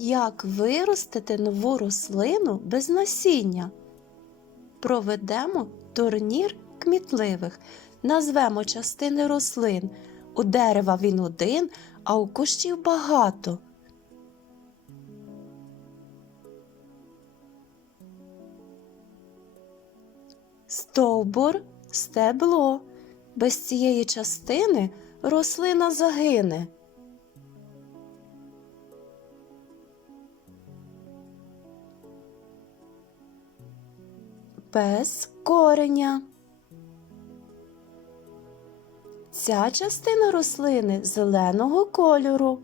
Як виростити нову рослину без насіння? Проведемо турнір кмітливих. Назвемо частини рослин. У дерева він один, а у кущів багато. Стовбур, стебло. Без цієї частини рослина загине. Без кореня. Ця частина рослини зеленого кольору.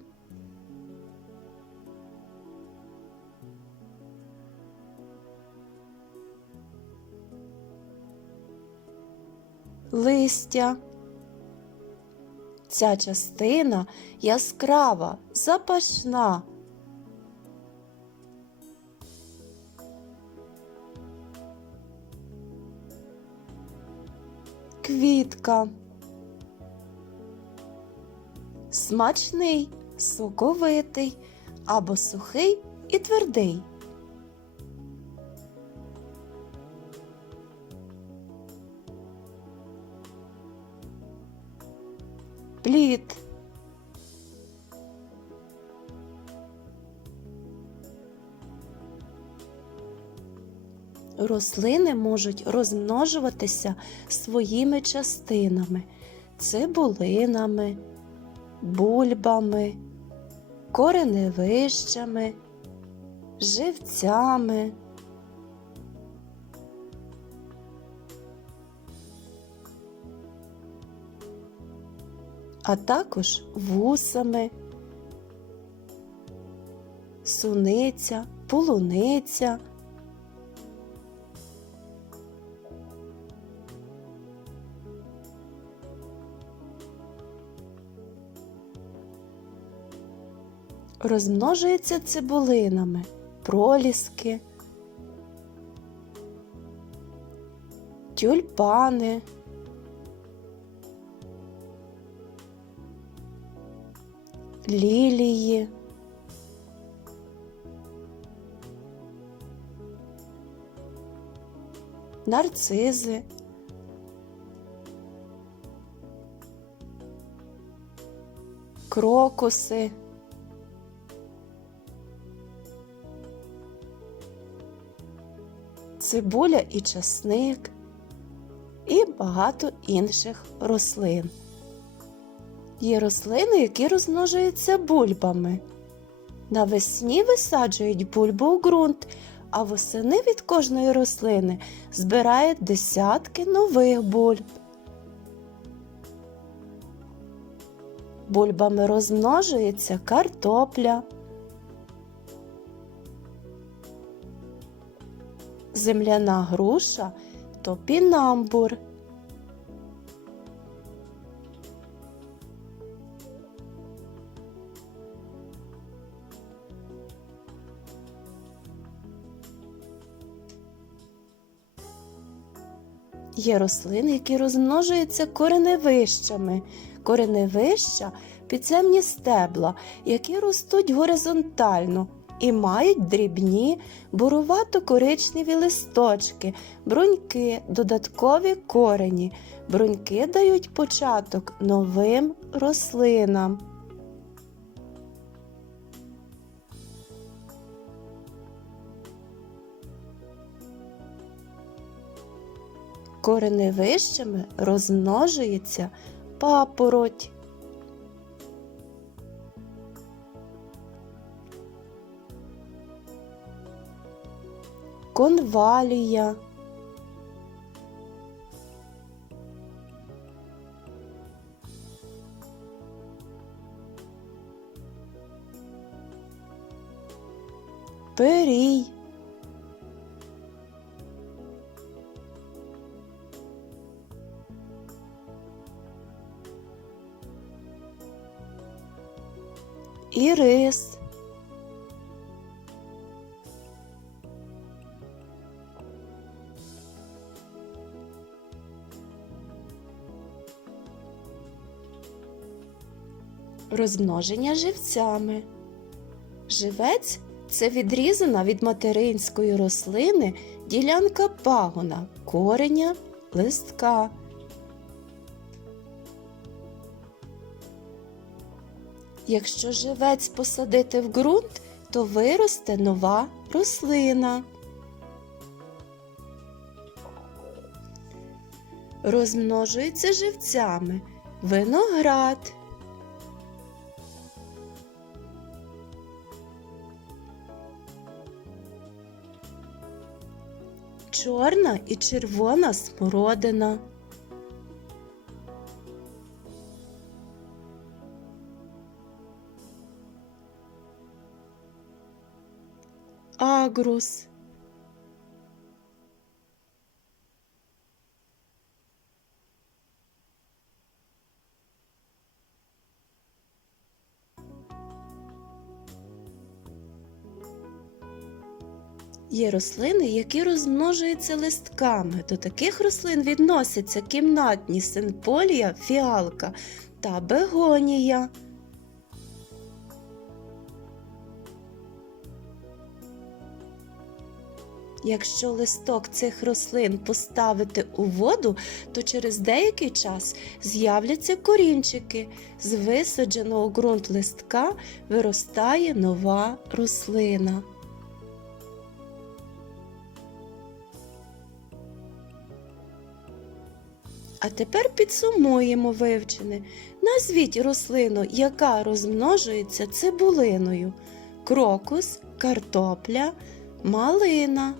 Листя. Ця частина яскрава, запашна. Квітка. Смачний, соковитий або сухий і твердий. Плід. Рослини можуть розмножуватися своїми частинами – цибулинами, бульбами, кореневищами, живцями. А також вусами, суниця, полуниця. Розмножується цибулинами, проліски, тюльпани, лілії, нарцизи, крокуси, цибуля і часник і багато інших рослин. Є рослини, які розмножуються бульбами. Навесні висаджують бульбу у ґрунт, а восени від кожної рослини збирають десятки нових бульб. Бульбами розмножується картопля, земляна груша – топінамбур. Є рослини, які розмножуються кореневищами. Кореневища – підземні стебла, які ростуть горизонтально і мають дрібні бурувато-коричневі листочки, бруньки, додаткові корені. Бруньки дають початок новим рослинам. Кореневищами розмножується папороть, конвалія, пирій, ірис, розмноження живцями, Живець – це відрізана від материнської рослини ділянка пагона, кореня, листка. Якщо живець посадити в ґрунт, то виросте нова рослина. Розмножується живцями виноград, чорна і червона смородина, агрус, є рослини, які розмножуються листками. До таких рослин відносяться кімнатні синполія, фіалка та бегонія. Якщо листок цих рослин поставити у воду, то через деякий час з'являться корінчики. З висадженого у ґрунт листка виростає нова рослина. А тепер підсумуємо вивчене. Назвіть рослину, яка розмножується цибулиною. Крокус, картопля, малина.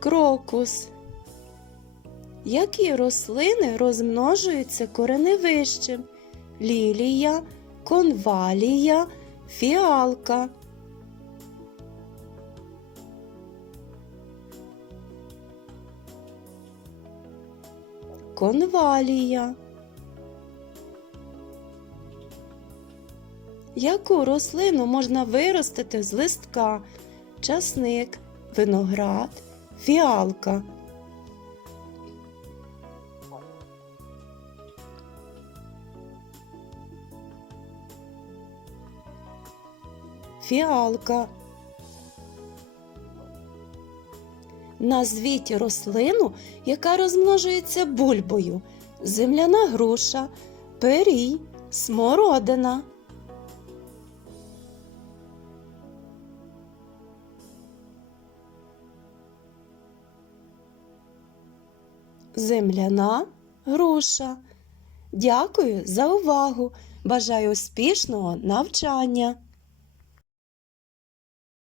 Крокус. Які рослини розмножуються кореневищем? Лілія, конвалія, фіалка. Конвалія. Яку рослину можна виростити з листка? Часник, виноград, фіалка. Фіалка. Назвіть рослину, яка розмножується бульбою. Земляна груша, пирій, смородина. Земляна груша. Дякую за увагу. Бажаю успішного навчання!